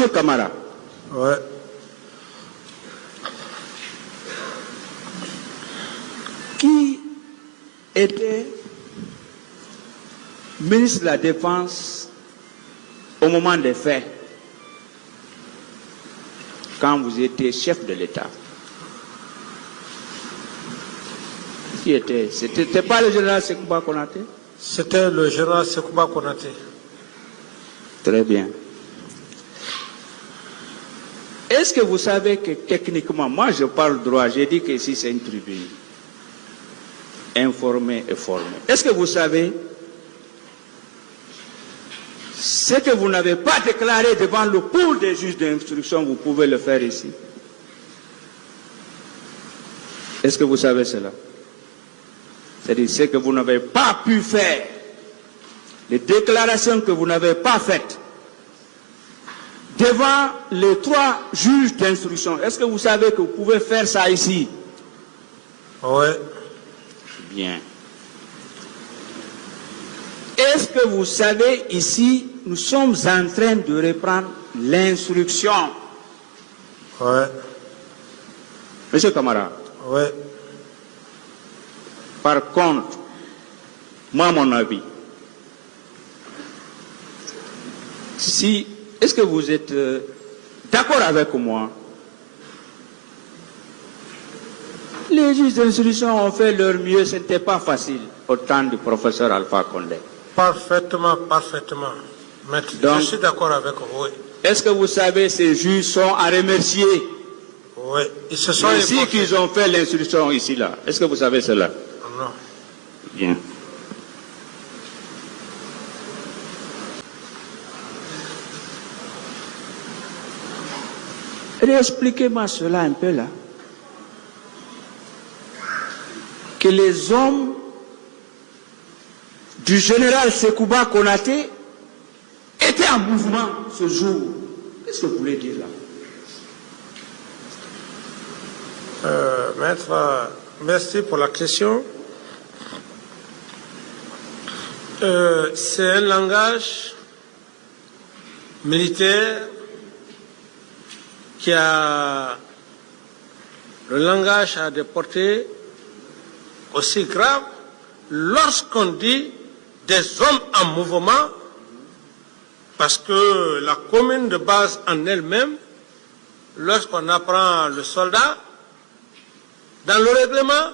Monsieur Camara. Ouais. Qui était ministre de la Défense au moment des faits, quand vous étiez chef de l'État? Qui était? C'était pas le général Sekouba Konaté? C'était le général Sekouba Konaté. Très bien. Est-ce que vous savez que techniquement, moi je parle droit, j'ai dit que ici c'est une tribune informée et formée. Est-ce que vous savez ce que vous n'avez pas déclaré devant le pool des juges d'instruction, vous pouvez le faire ici? Est-ce que vous savez cela? C'est-à-dire ce que vous n'avez pas pu faire, les déclarations que vous n'avez pas faites devant les 3 juges d'instruction. Est-ce que vous savez que vous pouvez faire ça ici? Oui. Bien. Est-ce que vous savez ici, nous sommes en train de reprendre l'instruction? Oui. Monsieur Camara. Oui. Par contre, moi, mon avis, est-ce que vous êtes d'accord avec moi? Les juges d'instruction ont fait leur mieux, ce n'était pas facile au temps du professeur Alpha Condé. Parfaitement, parfaitement. Maître, donc, je suis d'accord avec vous. Oui. Est-ce que vous savez, ces juges sont à remercier? Oui, ils se sont ainsi qu'ils ont fait l'instruction ici, là. Est-ce que vous savez cela? Non. Bien. Réexpliquez-moi cela un peu là. Que les hommes du général Sekouba Konaté étaient en mouvement ce jour. Qu'est-ce que vous voulez dire là? Maître, merci pour la question. C'est un langage militaire qui a... Le langage a des portées aussi graves lorsqu'on dit des hommes en mouvement, parce que la commune de base en elle-même, lorsqu'on apprend le soldat, dans le règlement,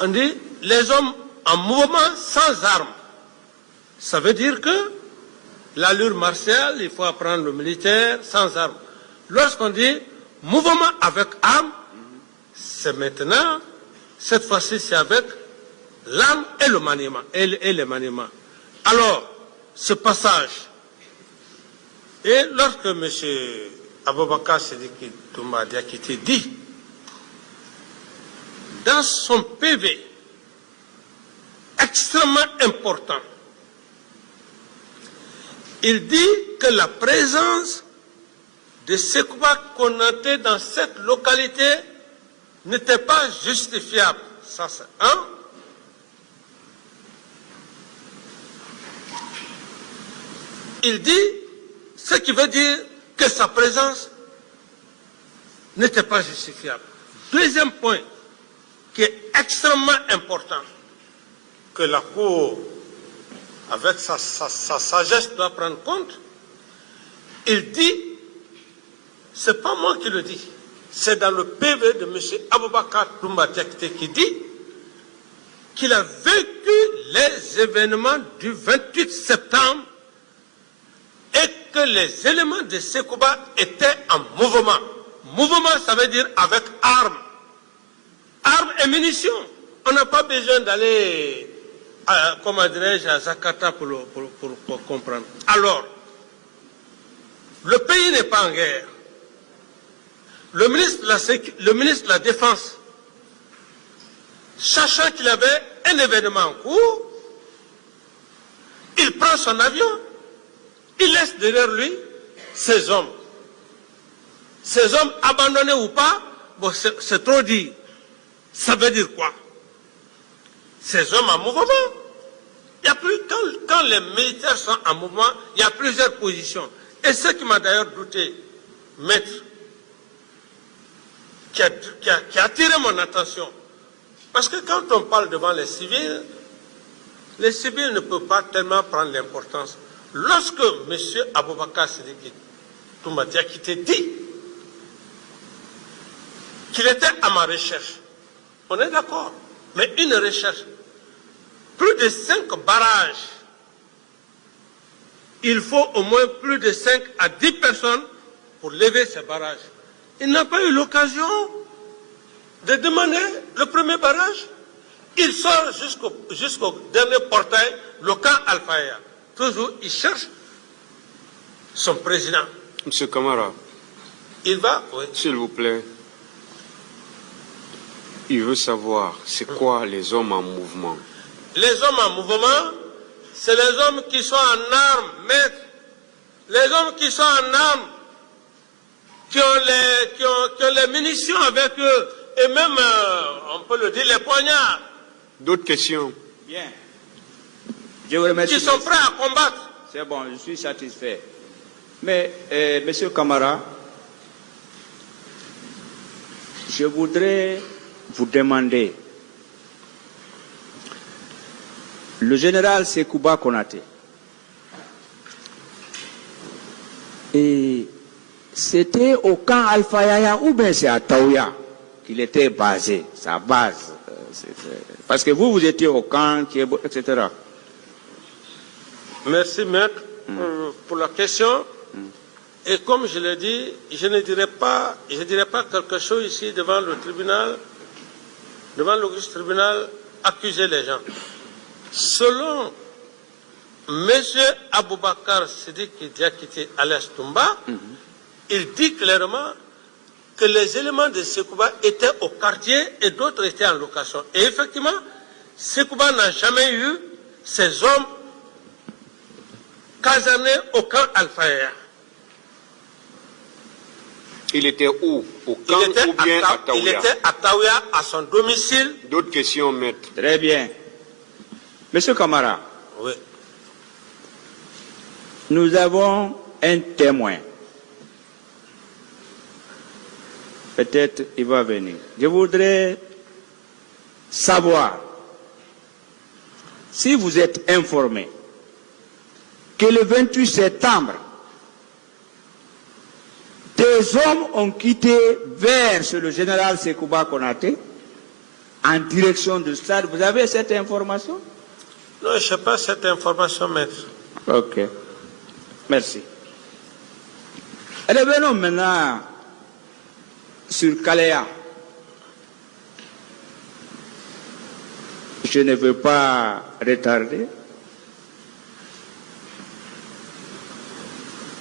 on dit les hommes en mouvement sans armes. Ça veut dire que l'allure martiale, il faut apprendre le militaire sans armes. Lorsqu'on dit mouvement avec armes, c'est maintenant, cette fois-ci, c'est avec l'arme et le maniement, et les maniements. Alors, ce passage, et lorsque M. Aboubakar Sédiki Toumba Diakité dit, dans son PV, extrêmement important, il dit que la présence de Sekouba Konaté dans cette localité n'était pas justifiable. Ça, c'est un. Il dit, ce qui veut dire que sa présence n'était pas justifiable. Deuxième point, qui est extrêmement important, que la Cour, avec sa sagesse, doit prendre compte, il dit, c'est pas moi qui le dis, c'est dans le PV de M. Aboubakar Toumba Diakité qui dit qu'il a vécu les événements du 28 septembre et que les éléments de Sekouba étaient en mouvement. Mouvement, ça veut dire avec armes. Armes et munitions. On n'a pas besoin d'aller, comment dirais-je, à Zakata pour comprendre. Alors, le pays n'est pas en guerre. Le ministre de la Défense, sachant qu'il avait un événement en cours, il prend son avion, il laisse derrière lui ses hommes. Ces hommes abandonnés ou pas, bon, c'est trop dit. Ça veut dire quoi? Ces hommes en mouvement, Il y a plus, quand les militaires sont en mouvement, il y a plusieurs positions. Et ce qui m'a d'ailleurs douté, maître, qui a attiré mon attention, parce que quand on parle devant les civils ne peuvent pas tellement prendre l'importance. Lorsque M. Aboubakar Sidiki Toumadiakité dit qu'il était à ma recherche, on est d'accord, mais une recherche, plus de 5 barrages, il faut au moins plus de 5 à 10 personnes pour lever ces barrages. Il n'a pas eu l'occasion de demander le premier barrage. Il sort jusqu'au dernier portail, le camp Al-Faya. Toujours, il cherche son président. Monsieur Camara, Il va, oui. s'il vous plaît, il veut savoir c'est quoi les hommes en mouvement. Les hommes en mouvement, c'est les hommes qui sont en armes, maître. Les hommes qui sont en armes, qui ont les munitions avec eux, et même, on peut le dire, les poignards. D'autres questions? Bien. Je vous remercie. Qui sont prêts à combattre. C'est bon, je suis satisfait. Mais, Monsieur Camara, je voudrais vous demander, le général Sekouba Konaté, et c'était au camp Al-Faya ou bien c'est à Taouya qu'il était basé, sa base. Parce que vous étiez au camp, etc. Merci, maître, pour la question. Et comme je l'ai dit, je ne dirai pas quelque chose ici devant le tribunal, devant le tribunal, accuser les gens. Selon M. Aboubakar Sidiki Diakité alias Toumba, il dit clairement que les éléments de Sekouba étaient au quartier et d'autres étaient en location. Et effectivement, Sekouba n'a jamais eu ces hommes casernés au camp Al-Faya. Il était où? Au camp ou bien à Taouya? Il était à Taouya, à son domicile. D'autres questions, maître? Très bien. Monsieur Camara, Oui. nous avons un témoin. Peut-être il va venir. Je voudrais savoir si vous êtes informé que le 28 septembre, des hommes ont quitté vers le général Sekouba Konaté en direction du stade. Vous avez cette information? Non, je n'ai pas cette information, maître. Ok. Merci. Revenons maintenant sur Kalea. Je ne veux pas retarder.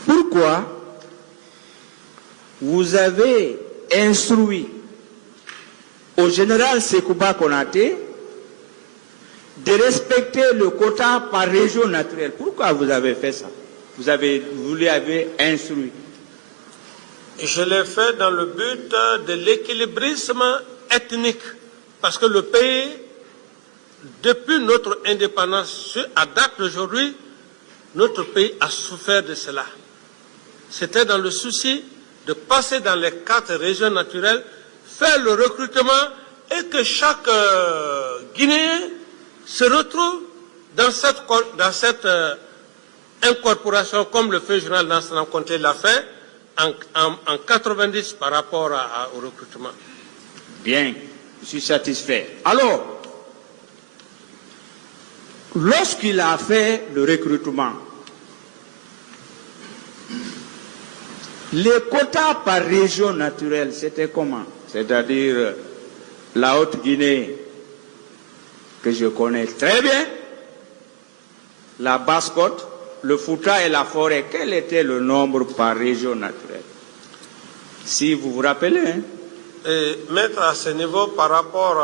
Pourquoi vous avez instruit au général Sekouba Konaté de respecter le quota par région naturelle? Pourquoi vous avez fait ça? Vous l'avez instruit. Je l'ai fait dans le but de l'équilibrisme ethnique. Parce que le pays, depuis notre indépendance à date d'aujourd'hui, notre pays a souffert de cela. C'était dans le souci de passer dans les 4 régions naturelles, faire le recrutement et que chaque Guinéen se retrouve dans cette incorporation, comme le fait Journal National Conté l'a fait, en 90 par rapport au recrutement. Bien, je suis satisfait. Alors, lorsqu'il a fait le recrutement, les quotas par région naturelle, c'était comment? C'est-à-dire la Haute-Guinée, que je connais très bien, la Basse-Côte, le Fouta et la Forêt. Quel était le nombre par région naturelle? Si vous vous rappelez. Hein? Et mettre à ce niveau par rapport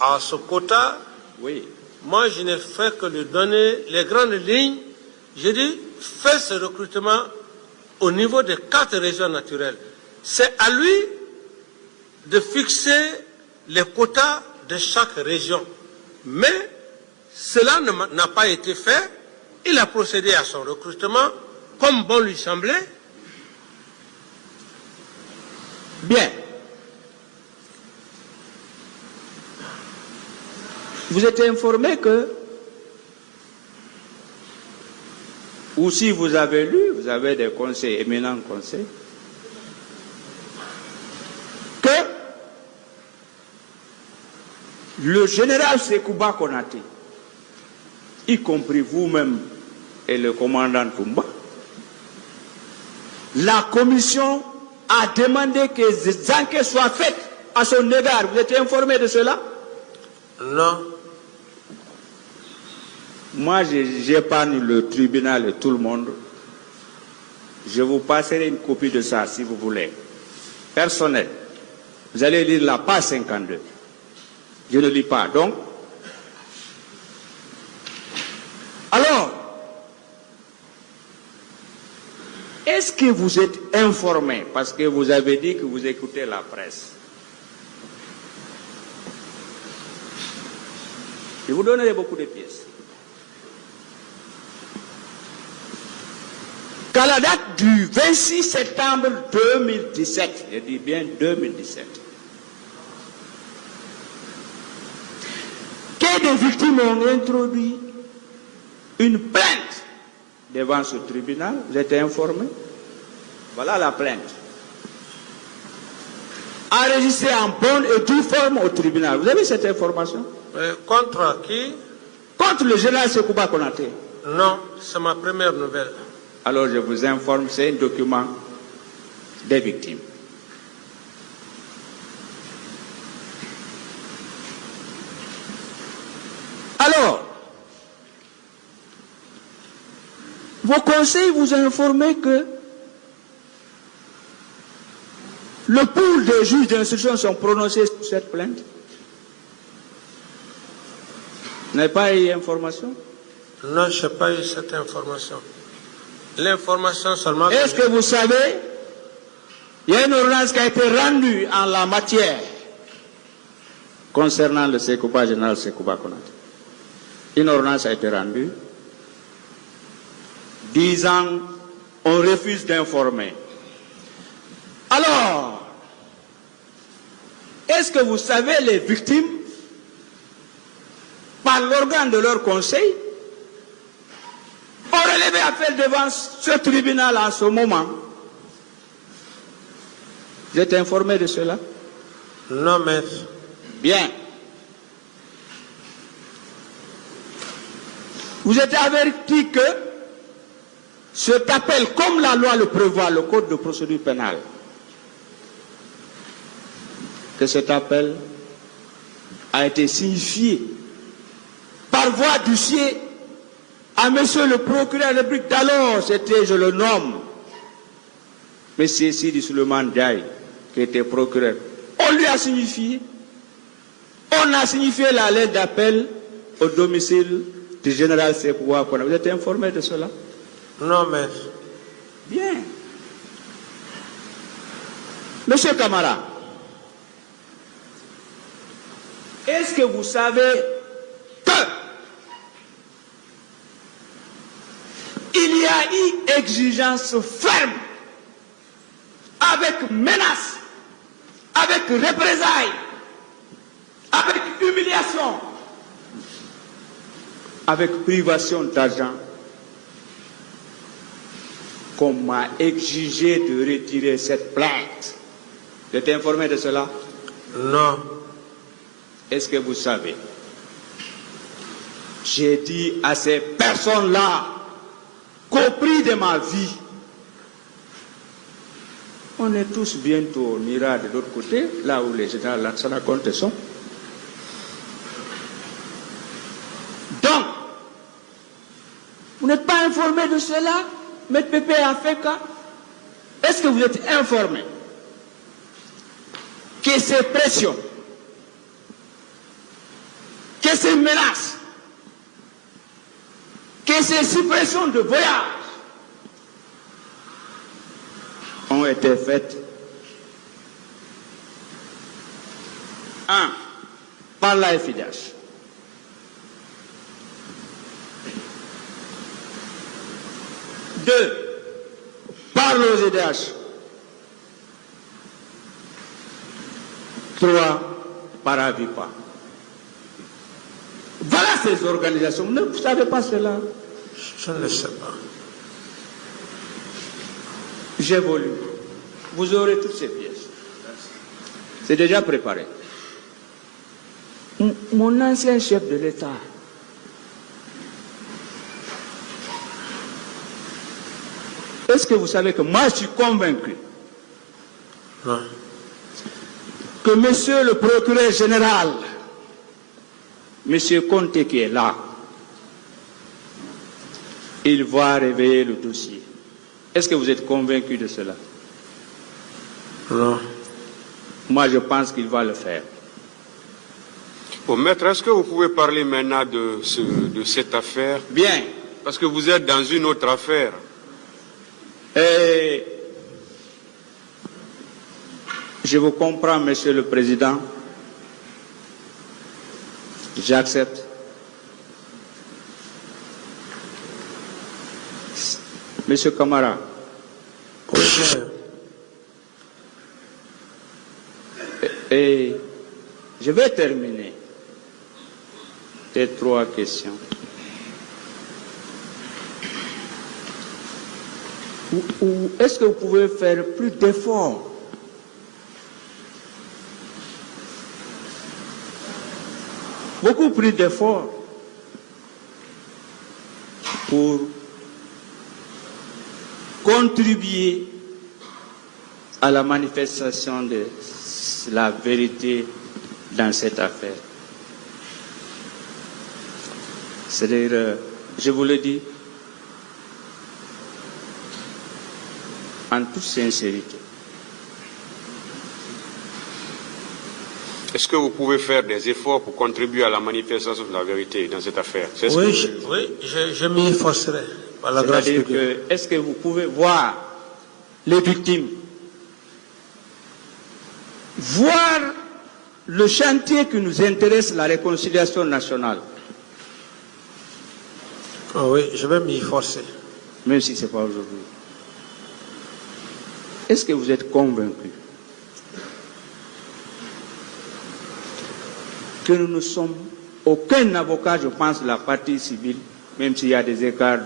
à ce quota, oui. Moi je n'ai fait que lui donner les grandes lignes. J'ai dit, fais ce recrutement au niveau des 4 régions naturelles. C'est à lui de fixer les quotas de chaque région. Mais cela n'a pas été fait. Il a procédé à son recrutement comme bon lui semblait. Bien. Vous êtes informé que, ou si vous avez lu, vous avez des conseils, éminents conseils, que le général Sekouba Konaté, y compris vous-même et le commandant Toumba, la commission a demandé que des enquêtes soient faites à son égard. Vous êtes informé de cela? Non. Moi, j'épargne le tribunal et tout le monde. Je vous passerai une copie de ça, si vous voulez. Personnel. Vous allez lire la page 52. Je ne lis pas. Donc, alors, est-ce que vous êtes informé? Parce que vous avez dit que vous écoutez la presse. Je vous donnerai beaucoup de pièces. Qu'à la date du 26 septembre 2017, je dis bien 2017, que des victimes ont introduit une plainte devant ce tribunal. Vous êtes informé? Voilà la plainte. Enregistrée en bonne et due forme au tribunal. Vous avez cette information? Contre qui? Contre le général Sekouba Konaté. Non, c'est ma première nouvelle. Alors je vous informe, c'est un document des victimes. Alors, vos conseils vous ont informé que le pool des juges d'instruction sont prononcés sur cette plainte. Vous n'avez pas eu information? Non, je n'ai pas eu cette information. L'information seulement... Est-ce que vous savez, il y a une ordonnance qui a été rendue en la matière concernant le Sekouba, général Sekouba Konaté. Une ordonnance a été rendue disant on refuse d'informer. Alors, est-ce que vous savez les victimes, par l'organe de leur conseil, ont relevé appel devant ce tribunal en ce moment? Vous êtes informé de cela? Non, maître. Bien. Vous êtes averti que cet appel, comme la loi le prévoit, le code de procédure pénale, que cet appel a été signifié par voie d'huissier à monsieur le procureur de la République d'alors, c'était, je le nomme, monsieur Sidi Suleiman Diaye, qui était procureur. On lui a signifié, on a signifié la lettre d'appel au domicile du général Sekouba Konaté. Vous êtes informé de cela? Non, maître. Bien. Monsieur Camara, est-ce que vous savez que il y a eu exigence ferme, avec menace, avec représailles, avec humiliation, avec privation d'argent, qu'on m'a exigé de retirer cette plainte? Vous êtes informé de cela? Non. Est-ce que vous savez? J'ai dit à ces personnes-là qu'au prix de ma vie, on est tous bientôt, on ira de l'autre côté, là où les généraux Lansana Conté sont. Donc, vous n'êtes pas informé de cela, M. Pépé Afeka? Est-ce que vous êtes informé que ces pressions, que ces menaces, que ces suppressions de voyage ont été faites par la FIDH, 2. Parle aux EDH. 3. Paravipa. Voilà ces organisations. Vous ne savez pas cela? Je ne le sais pas. J'évolue. Vous aurez toutes ces pièces. C'est déjà préparé. Mon ancien chef de l'État, est-ce que vous savez que moi je suis convaincu Non. que monsieur le procureur général, monsieur Conté qui est là, il va réveiller le dossier. Est-ce que vous êtes convaincu de cela? Non. Moi je pense qu'il va le faire. Bon, maître, est-ce que vous pouvez parler maintenant de cette affaire? Bien. Parce que vous êtes dans une autre affaire. Et je vous comprends, Monsieur le Président. J'accepte. Monsieur Camara. Oui, Et je vais terminer. Ces 3 questions. Ou est-ce que vous pouvez faire plus d'efforts beaucoup plus d'efforts pour contribuer à la manifestation de la vérité dans cette affaire? C'est-à-dire, je vous le dis, en toute sincérité. Est-ce que vous pouvez faire des efforts pour contribuer à la manifestation de la vérité dans cette affaire? oui, je m'y efforcerai. Par la grâce de C'est-à-dire Dieu. que, est-ce que vous pouvez voir les victimes, voir le chantier qui nous intéresse, la réconciliation nationale, Oui, je vais m'y efforcer. même si ce n'est pas aujourd'hui? Est-ce que vous êtes convaincus que nous ne sommes aucun avocat, je pense, de la partie civile, même s'il y a des écarts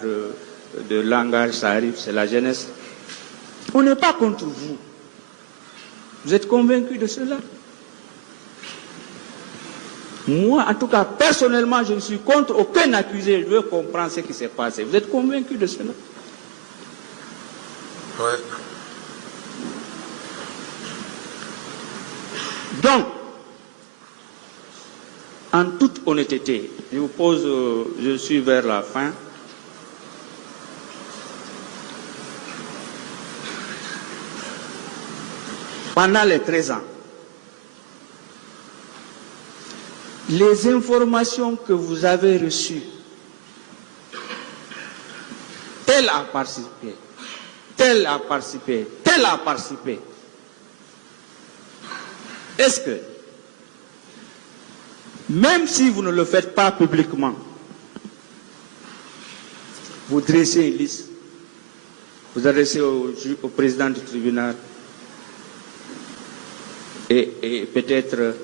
de langage, ça arrive, c'est la jeunesse. On n'est pas contre vous. Vous êtes convaincus de cela? Moi, en tout cas, personnellement, je ne suis contre aucun accusé. Je veux comprendre ce qui s'est passé. Vous êtes convaincus de cela? Oui. Donc, en toute honnêteté, je vous pose, je suis vers la fin. Pendant les 13 ans, les informations que vous avez reçues, tel a participé, tel a participé, tel a participé. Est-ce que, même si vous ne le faites pas publiquement, vous dressez une liste, vous adressez au président du tribunal, et peut-être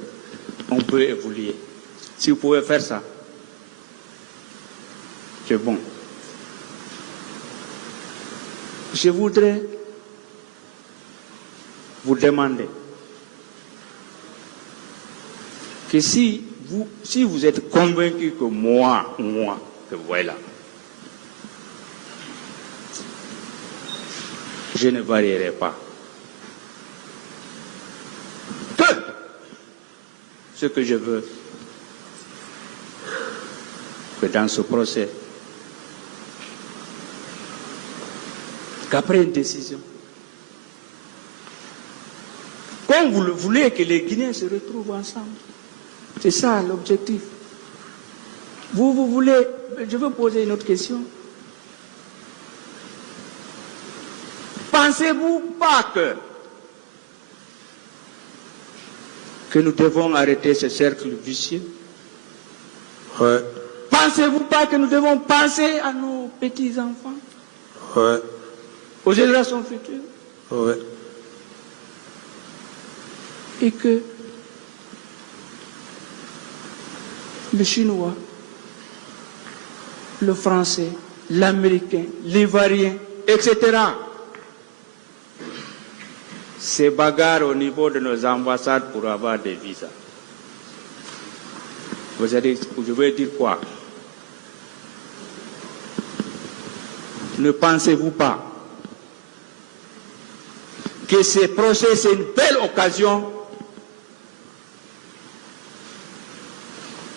on peut évoluer. Si vous pouvez faire ça, c'est bon. Je voudrais vous demander que si vous êtes convaincu que moi, que voilà, je ne varierai pas. Que ce que je veux, que dans ce procès, qu'après une décision, comme vous le voulez que les Guinéens se retrouvent ensemble, c'est ça l'objectif. Vous voulez, je veux poser une autre question. Pensez-vous pas que nous devons arrêter ce cercle vicieux? Ouais. Pensez-vous pas que nous devons penser à nos petits-enfants? Ouais. aux générations futures. Ouais. Et que le chinois, le français, l'américain, l'ivoirien, etc. se bagarrent au niveau de nos ambassades pour avoir des visas. Vous allez, je veux dire quoi? Ne pensez-vous pas que ces procès, c'est une belle occasion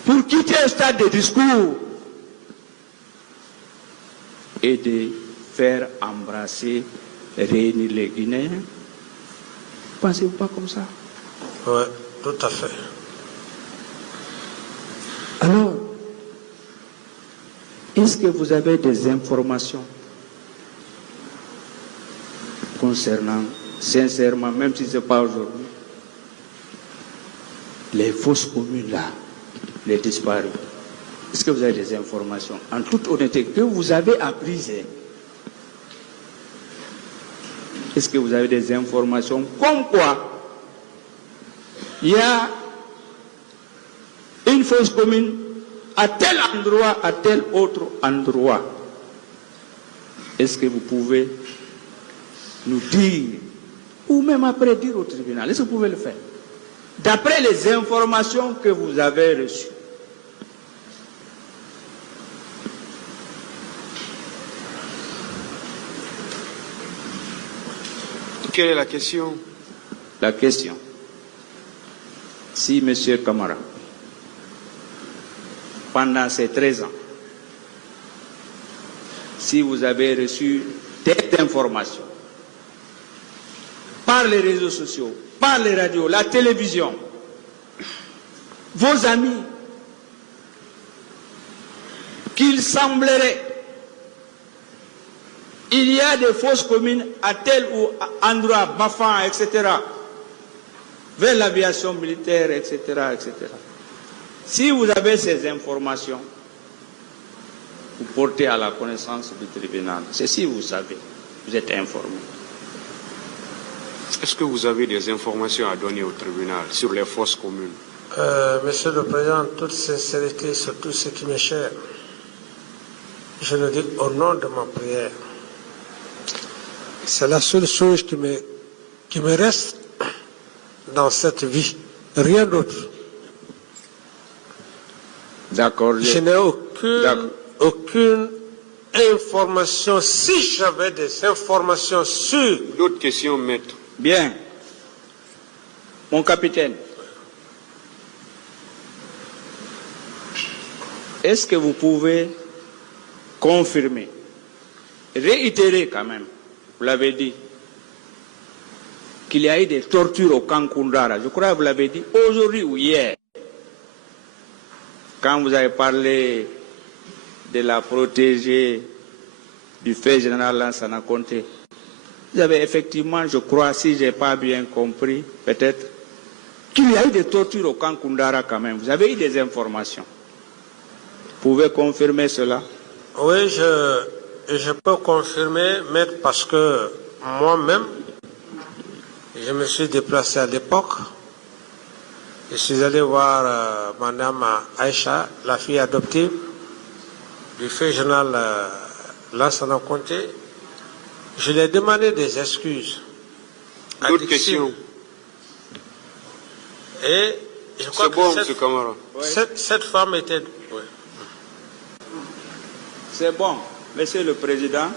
pour quitter un stade de discours et de faire embrasser, réunir les Guinéens? Pensez-vous pas comme ça? Oui, tout à fait. Alors, est-ce que vous avez des informations concernant, sincèrement, même si ce n'est pas aujourd'hui, les fausses communes là, les disparus? Est-ce que vous avez des informations, en toute honnêteté, que vous avez apprises? Est-ce que vous avez des informations comme quoi il y a une fosse commune à tel endroit, à tel autre endroit? Est-ce que vous pouvez nous dire, ou même après dire au tribunal, est-ce que vous pouvez le faire, d'après les informations que vous avez reçues? Quelle est la question? La question, si M. Camara, pendant ces 13 ans, si vous avez reçu des informations par les réseaux sociaux, par les radios, la télévision, vos amis, qu'il semblerait il y a des fausses communes à tel ou endroit, Bafan, etc., vers l'aviation militaire, etc., etc. Si vous avez ces informations, vous portez à la connaissance du tribunal. C'est si vous savez, vous êtes informé. Est-ce que vous avez des informations à donner au tribunal sur les fausses communes? Monsieur le Président, toute sincérité sur tout ce qui m'est cher, je le dis au nom de ma prière. C'est la seule chose qui me reste dans cette vie, rien d'autre. D'accord. Je n'ai aucune information. Si j'avais des informations sur... D'autres questions, maître? Bien. Mon capitaine, est-ce que vous pouvez confirmer, réitérer quand même, vous l'avez dit, qu'il y a eu des tortures au camp Koundara? Je crois que vous l'avez dit aujourd'hui ou hier, quand vous avez parlé de la protégée du fait général Lansana Conté. Vous avez effectivement, je crois, si je n'ai pas bien compris, peut-être, qu'il y a eu des tortures au camp Koundara quand même. Vous avez eu des informations. Vous pouvez confirmer cela? Oui, je peux confirmer, maître, parce que moi-même, je me suis déplacé à l'époque. Je suis allé voir Madame Aïcha, la fille adoptive du fait général Lansana Conté. Je lui ai demandé des excuses. D'autres questions? Et je crois que cette femme était... Oui. C'est bon, Monsieur le Président,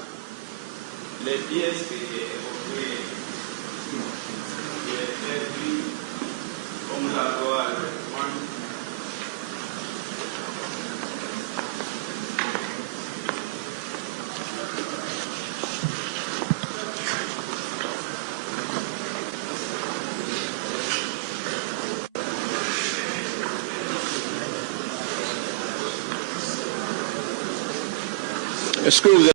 les pièces qui étaient offrées, qui étaient vues comme la loi le demande, Est-ce que vous